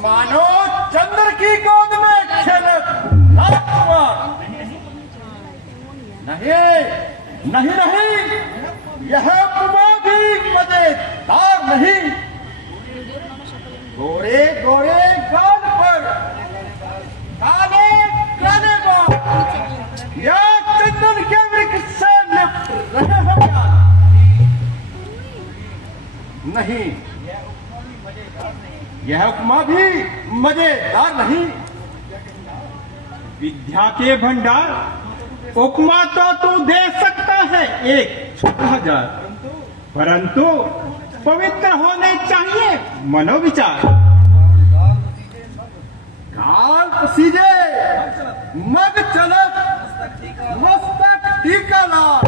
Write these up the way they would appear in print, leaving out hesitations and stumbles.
मानो चंद्र की गोद में खेले राजकुमार। नहीं नहीं नहीं, यह उपमा भी मजेदार नहीं। गोरे गोरे गाल पर काले काले बाल, या चंदन के वृक्ष से लिपट रहे हो क्या? नहीं, यह उपमा भी मजेदार नहीं। विद्या के भंडार उपमा तो तू दे सकता है 1,000, परंतु पवित्र होने चाहिए मनोविचार। काल पसीजे मग चलत मस्तक टीका लाल,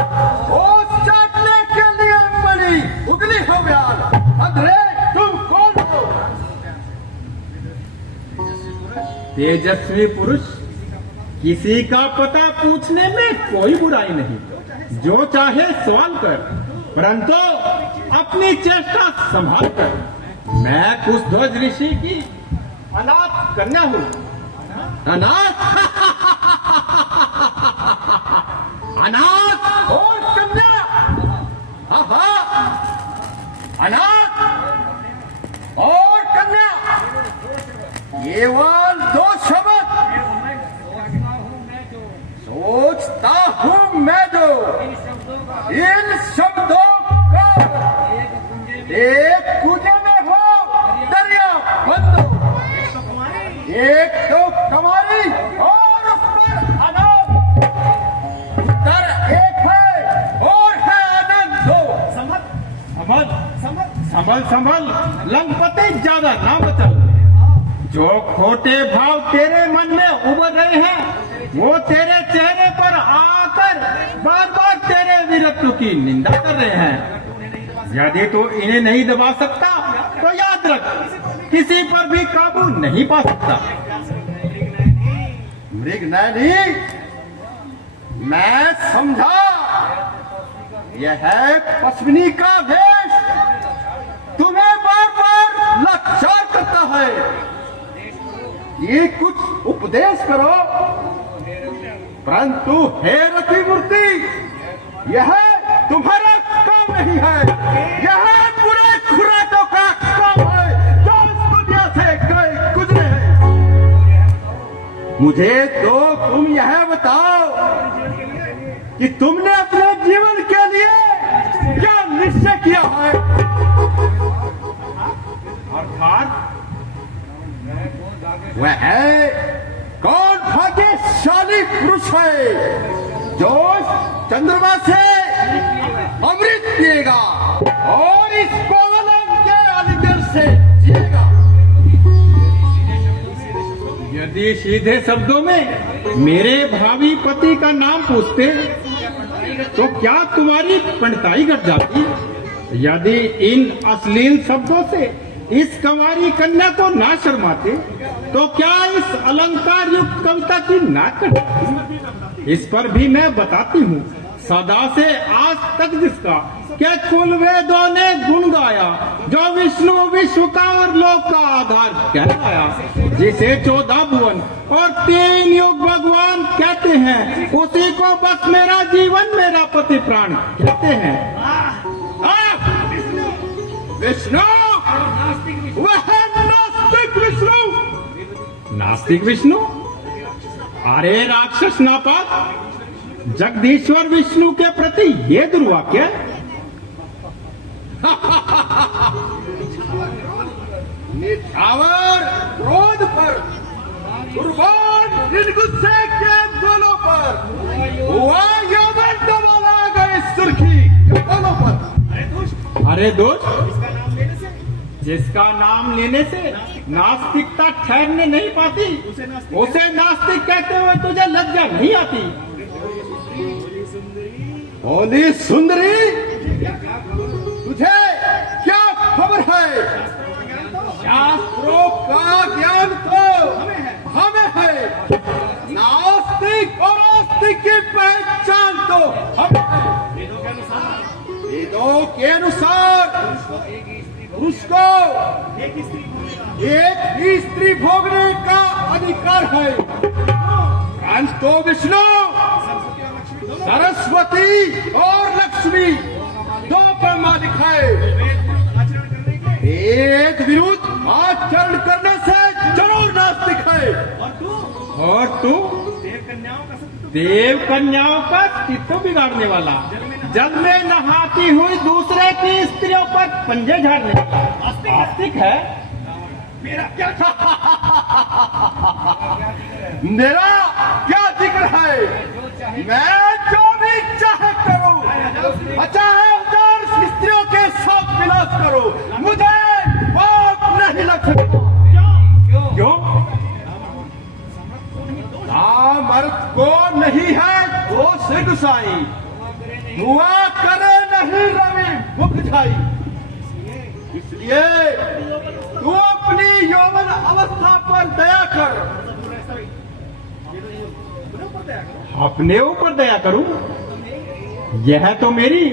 ओस चाटने के लिए मणि उगली हो गया। अधरे तुम कौन हो? तेजस्वी पुरुष, किसी का पता पूछने में कोई बुराई नहीं। जो चाहे सवाल कर, परंतु अपनी चेष्टा संभाल कर। मैं कुशध्वज ऋषि की अनाथ कन्या हूँ। अनाथ अनाथ और कन्या, आहा, अनाथ और कन्या, केवल 2 शब्द सोचता हूँ मैं जो। इन शब्दों का एक कुएं में हो दरिया बंदो, एक तो कमारी और उस पर अनाथ। उत्तर एक है और है आनंद दो। संभल संभल संभल, लंपति ज्यादा ना बचल। जो खोटे भाव तेरे मन में उभर रहे हैं, वो तेरे चेहरे पर आकर बार बार तेरे वीरत्व की निंदा कर रहे हैं। यदि तू इन्हें नहीं दबा सकता तो याद रख, किसी पर भी काबू नहीं पा सकता। मृगनयनी, मैं समझा, यह है पश्मिनी का वेश तुम्हें बार बार लाचार करता है। ये कुछ उपदेश करो, परंतु हे रति मूर्ति, यह तुम्हारा काम नहीं है। यह पूरे खुराटों का काम है जो इस दुनिया से गए गुजरे हैं। मुझे तो तुम यह बताओ कि तुमने अपने जीवन के लिए क्या निश्चय किया है? अर्थात वह है कौन भाग्यशाली पुरुष है जो चंद्रमा से अमृत पिएगा और इस कोवलम के अलिंगर से जिएगा? यदि सीधे शब्दों में मेरे भावी पति का नाम पूछते तो क्या तुम्हारी पंडिताई घट जाती? यदि इन अश्लील शब्दों से इस कंवारी कन्या को ना शर्माते तो क्या इस अलंकार युक्त कविता की नाक कटती? इस पर भी मैं बताती हूँ। सदा से आज तक जिसका क्या कुल वेदों ने गुण गाया, जो विष्णु विश्व का और लोक का आधार कहलाया, जिसे 14 भुवन और 3 युग भगवान कहते हैं, उसी को बस मेरा जीवन मेरा पति प्राण कहते हैं। विष्णु, वह नास्तिक विष्णु। नास्तिक विष्णु? अरे राक्षस नापाक, जगदीश्वर विष्णु के प्रति ये दुर्वाक्य। निछावर क्रोध पर, कुर्बान इन गुस्से के दोनों पर, हुआ यौवन डबला गए सुर्खी दोनों पर। अरे दोस्त, जिसका नाम लेने से नास्तिकता ठहरने नहीं पाती, उसे नास्तिक कहते हुए तुझे लज्जा नहीं आती? बोली सुंदरी, तुझे क्या खबर है? शास्त्रों का ज्ञान तो हमें है, नास्तिक और आस्तिक की पहचान तो हमें है। वेदों के अनुसार उसको एक ही स्त्री भोगने का अधिकार है। अंश तो विष्णु, सरस्वती और लक्ष्मी दो का मालिक है। एक विरुद्ध आचरण करने से जरूर नास्तिक है। और तू देव कन्याओं का अस्तित्व बिगाड़ने वाला, जल में नहाती हुई दूसरे की स्त्रियों पर पंजे झाड़ने वाला आस्तिक है। मेरा क्या मेरा क्या जिक्र है? मैं जो भी चाहे करूं, चाहे 1000 स्त्रियों के साथ विलास करूं, मुझे पाप नहीं लग सकता। क्यों? मर्द को नहीं है दोष गुसाई, दुआ करे नहीं रवि मुख छाई। इसलिए तू अपनी यौवन अवस्था पर दया कर। अपने ऊपर दया करूं? यह तो मेरी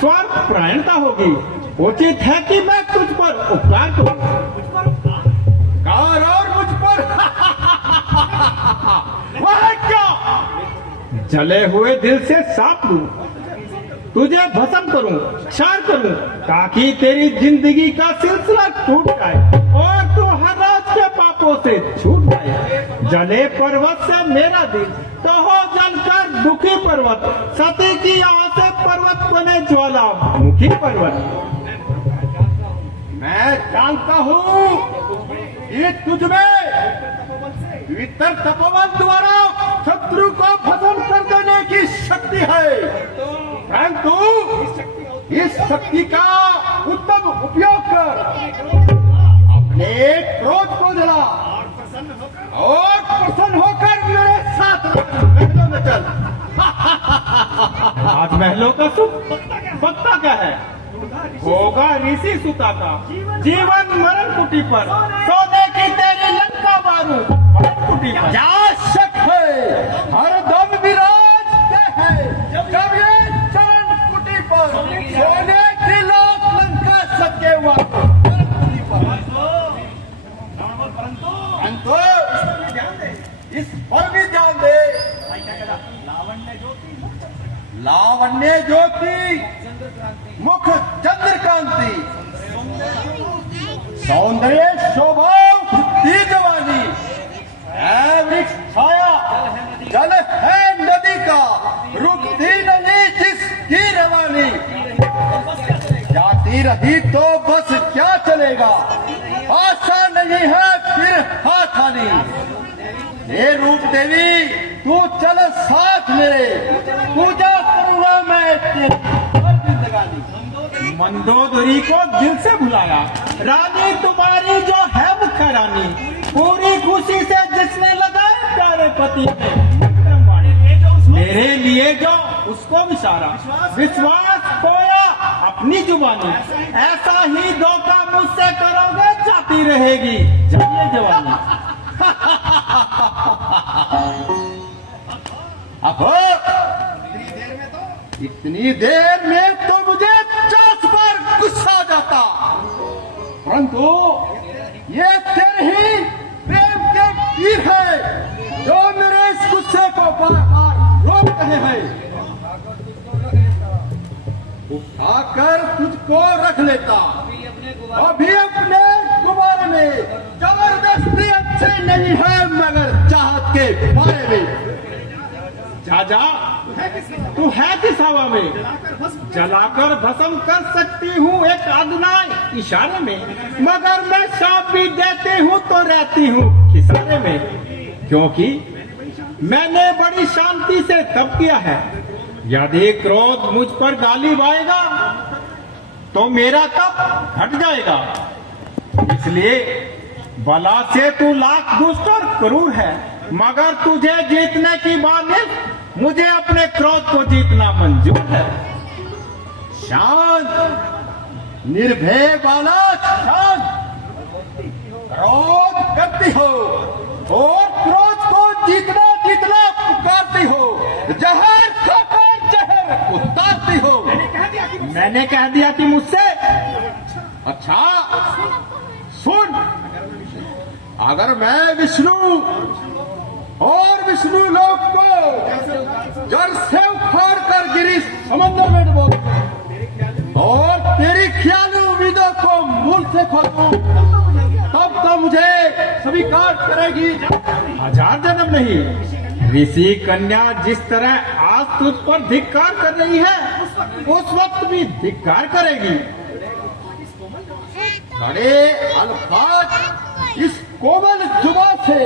स्वार्थ परायणता होगी। उचित है कि मैं तुझ पर उपकार करूं। कार और मुझ पर वह क्या? जले हुए दिल से साफ लूं, तुझे भस्म करूं, क्षार करूं, ताकि तेरी जिंदगी का सिलसिला टूट जाए और तू हर रात के पापों से छूट जाए। जले पर्वत से मेरा दिल तो हो जलकर दुखी पर्वत, सती की आह से पर्वत बने ज्वालामुखी पर्वत। मैं जानता हूँ ये तुझमें पवित्र तपोवन द्वारा शत्रु को भस्म कर देने की शक्ति है, परंतु इस शक्ति का उत्तम उपयोग कर अपने क्रोध को जला और प्रसन्न होकर मेरे साथ महलों में चल। आज महलों का सुख पत्ता क्या है? होगा ऋषि सुता का जीवन मरण कुटी पर, सोने की तेरी लंका बारू मरण कुटी पर। क्या शक है, हर दम विराजते हैं जब ये चरण कुटी पर, सोने की लाख लंका सके हुआ परंतु इस पर भी ध्यान दे। लावण्य ज्योति मुख चंद्रकांति, सौंदर्य शोभा उठती जवानी, है वृक्ष छाया, जल है नदी का, रुकती नहीं जिसकी रवानी। जाती रही तो बस क्या चलेगा, आशा नहीं है फिर हाथ आनी। हे रूप देवी तू चल साथ मेरे, पूजा करूंगा मैं तेरी हर जिंदगानी। मंदोदरी को दिल से भुलाया, रानी तुम्हारी जो है मुख्य रानी, पूरी खुशी से जिसने लगाया प्यारे पति ने, मेरे लिए जो उसको विचारा, विश्वास खोया अपनी जुबानी, ऐसा ही धोखा मुझसे करोगे जाती रहेगी जब जवानी। अहो इतनी देर में तो मुझे 50 बार गुस्सा आ जाता, परंतु ये तेरे ही प्रेम के तीर है जो मेरे इस गुस्से को बार-बार रोक रहे हैं। उठाकर तुझको रख लेता, अभी अपने गुब्बारे में, जबरदस्ती अच्छे नहीं है मगर चाहत के बारे में। जा जा, तू है किस हवा में? जलाकर भस्म कर सकती हूँ एक आधुनाई इशारे में, मगर मैं शाप भी देती हूँ तो रहती हूँ खिसारे में, क्योंकि मैंने बड़ी शांति से तप किया है। यदि क्रोध मुझ पर गालिब आएगा तो मेरा तप घट जाएगा। इसलिए बला से तू लाख दुष्ट और क्रूर है, मगर तुझे जीतने की बात मुझे अपने क्रोध को जीतना मंजूर है। शांत निर्भय बालक शांत, क्रोध करती हो और क्रोध को जीतना जीतना पुकारती हो, जहर खाकर जहर उतारती हो। मैंने कह दिया कि मुझसे अच्छा सुन, अगर मैं विष्णु और विष्णु लोक को जड़ से उखाड़ कर गिरी समंदर में डुबो दूं और तेरी ख्याली उम्मीदों को मूल से खोदूं, तब तो मुझे स्वीकार करेगी। 1000 जन्म नहीं, ऋषि कन्या जिस तरह आज तुझ पर धिक्कार कर रही है, उस वक्त भी धिक्कार करेगी। बड़े अल्फाज इस कोमल जुबान से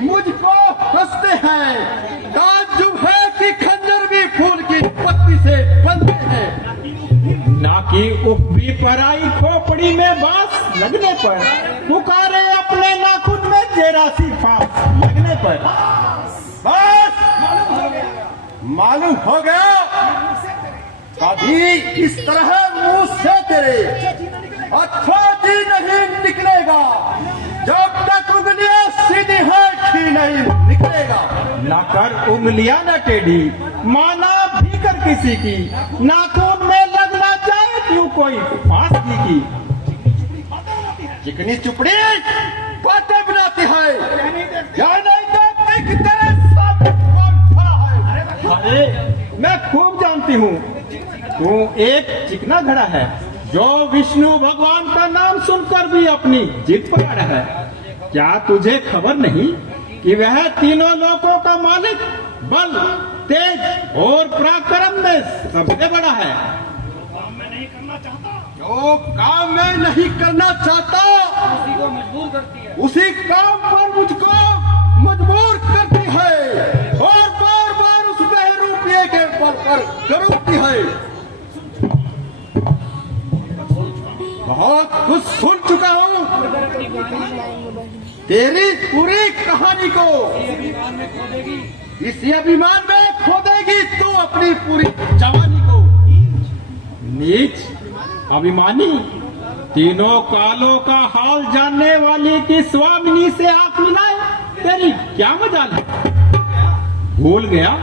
मुझको हंसते हैं। ताज्जुब है कि खंजर भी फूल की पत्ती से बनते हैं। ना कि उखबी पराई खोपड़ी में बांस लगने पर, पुकारे अपने नाखून में जेरासी फांस लगने पर। बस मालूम हो गया, कभी इस तरह मुंह से तेरे अच्छा जी नहीं निकलेगा जब तक उंगलियां सीधी हाथ ही नहीं निकलेगा। ना कर उंगलियां न टेढ़ी, माना भी कर किसी की, नाखून में लगना चाहे क्यों कोई फांस की। चिकनी चुपड़ी बातें बनाती है, या नहीं देखते कि तेरे सामने कौन खड़ा है। अरे मैं खूब जानती हूँ, तू एक चिकना घड़ा है जो विष्णु भगवान का नाम सुनकर भी अपनी जिद पर अड़ा है। क्या तुझे खबर नहीं कि वह तीनों लोकों का मालिक, बल, तेज और पराक्रम में सबसे बड़ा है। जो काम मैं नहीं करना चाहता उसी काम पर मुझको मजबूर करती है और बार बार उस बहरूपिये के बल पर करूती है। बहुत कुछ सुन चुका हूँ, तेरी पूरी कहानी को इसी अभिमान में खोदेगी तू अपनी पूरी जवानी को। नीच अभिमानी, तीनों कालों का हाल जानने वाली की स्वामिनी से आंख मिलाए तेरी क्या मजाल है। भूल गया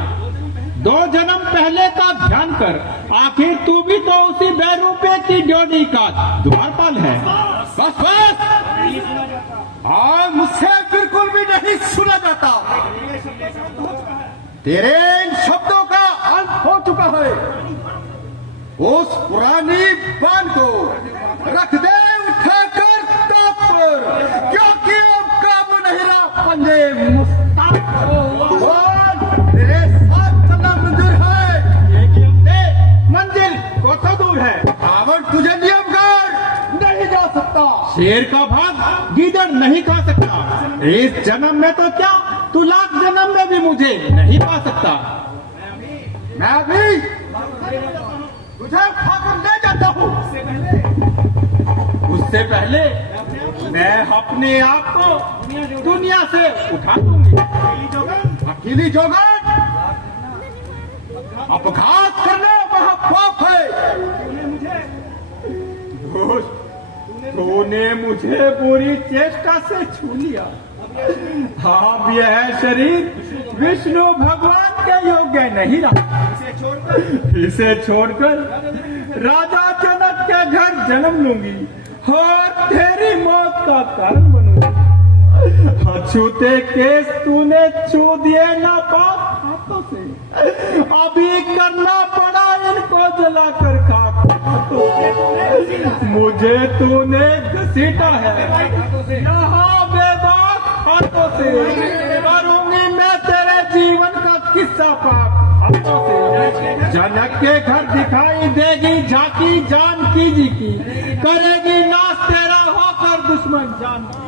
2 जन्म पहले का ध्यान कर, आखिर तू भी तो उसी बहरूपे की जोड़ी का द्वारपाल है। बस बस, मुझसे बिल्कुल भी नहीं सुना जाता। तेरे इन शब्दों का अंत हो चुका है। उस पुरानी बान को रख दे उठाकर ताक पर, क्योंकि अब काबू नहीं रहा पंजे मुस्ताक पर। तेरे साथ चलना मंजूर है, मंजिल को तो दूर है। रावण तुझे नियमगार नहीं जा सकता। शेर का भाग गीदड़ नहीं खा सकता। इस जन्म में तो क्या, तू लाख जन्म में भी मुझे नहीं पा सकता। मैं भी तुझे उठाकर ले जाता हूँ। उससे पहले मैं अपने आप को दुनिया से उठा दूंगी। अकेली जोगन अपघात करना महापाप है। दोस्त, तूने मुझे बुरी चेष्टा से छू लिया। अब यह शरीर विष्णु भगवान के योग्य नहीं रहा। इसे छोड़कर राजा जनक के घर जन्म लूंगी और तेरी मौत का कारण बनूंगी। अछूते केस तूने छू दिए ना पाप हाथों से, अभी करना पड़ा इनको जलाकर खाक हाथों से। मुझे तूने घसीटा है यहाँ बेबाक हाथों से, करूंगी मैं तेरे जीवन का किस्सा पाक हाथों से। जनक के घर दिखाई देगी झांकी जानकी जी की, करेगी नाश तेरा होकर दुश्मन जान की।